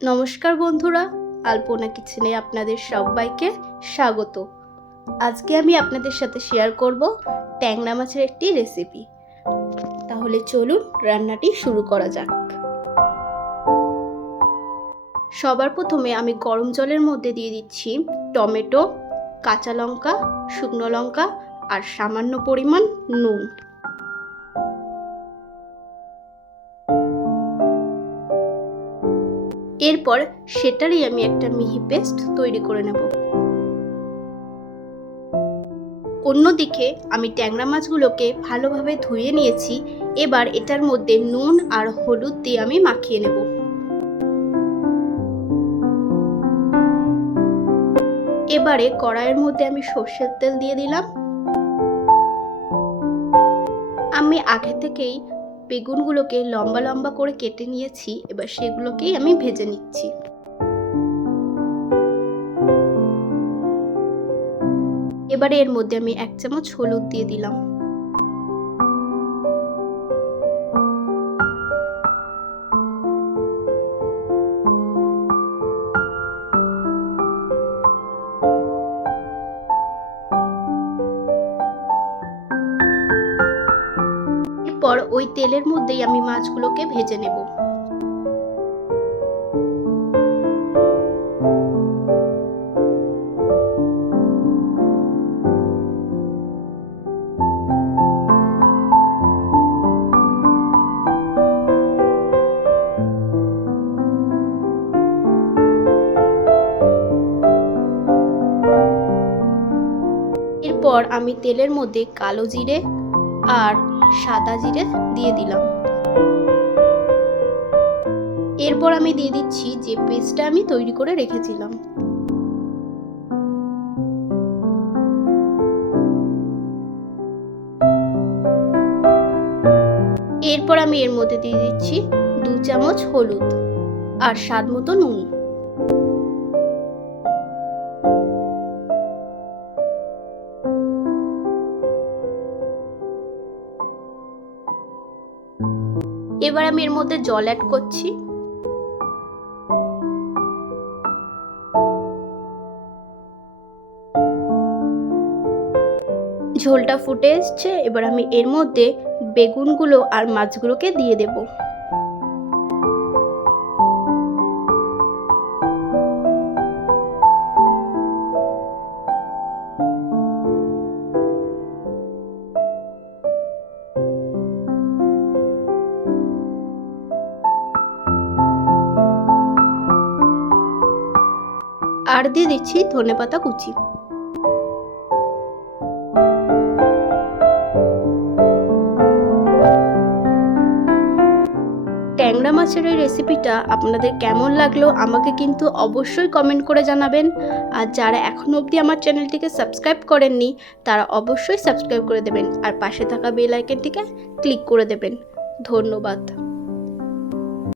নমস্কার বন্ধুরা, আলপনা কিচেনে আপনাদের সবাইকে স্বাগত। আজকে আমি আপনাদের সাথে শেয়ার করব ট্যাংরা মাছের একটি রেসিপি তাহলে চলুন রান্নাটি শুরু করা যাক। সবার প্রথমে আমি গরম জলের মধ্যে দিয়ে দিচ্ছি টমেটো, কাঁচা লঙ্কা, শুকনো লঙ্কা আর সামান্য পরিমাণ নুন। এরপর সেটারই আমি একটা মিহি পেস্ট তৈরি করে নেব। অন্যদিকে আমি ট্যাংরা মাছগুলোকে ভালোভাবে ধুয়ে নিয়েছি, এবার এটার মধ্যে নুন আর হলুদ দিয়ে আমি মাখিয়ে নেব। এবারে কড়াইয়ের মধ্যে আমি সর্ষের তেল দিয়ে দিলাম। আমি আগে থেকেই বেগুনগুলোকে লম্বা লম্বা করে কেটে নিয়েছি, এবার সেগুলোকেই আমি ভেজে নিচ্ছি। এবারে এর মধ্যে আমি এক চামচ হলুদ দিয়ে দিলাম। এরপর ওই তেলের মধ্যেই আমি মাছগুলোকে ভেজে নেব। এরপর আমি তেলের মধ্যে কালো জিরে আর সাদা জিরে দিয়ে দিলাম। এরপর আমি দিয়ে দিচ্ছি যে পেস্টটা আমি তৈরি করে রেখেছিলাম। এরপর আমি এর মধ্যে দিয়ে দিচ্ছি দু চামচ হলুদ আর স্বাদ মতো নুন। এবার আমি এর মধ্যে জল অ্যাড করছি। ঝোলটা ফুটে এসছে, এবার আমি এর মধ্যে বেগুনগুলো আর মাছগুলোকে দিয়ে দেব। আর দিয়ে দিচ্ছি ধনেপাতা কুচি। ট্যাংরা মাছের এই রেসিপিটা আপনাদের কেমন লাগল আমাকে কিন্তু অবশ্যই কমেন্ট করে জানাবেন। আর যারা এখনও অবধি আমার চ্যানেলটিকে সাবস্ক্রাইব করেননি, তারা অবশ্যই সাবস্ক্রাইব করে দেবেন। আর পাশে থাকা বেল আইকনটিকে ক্লিক করে দেবেন। ধন্যবাদ।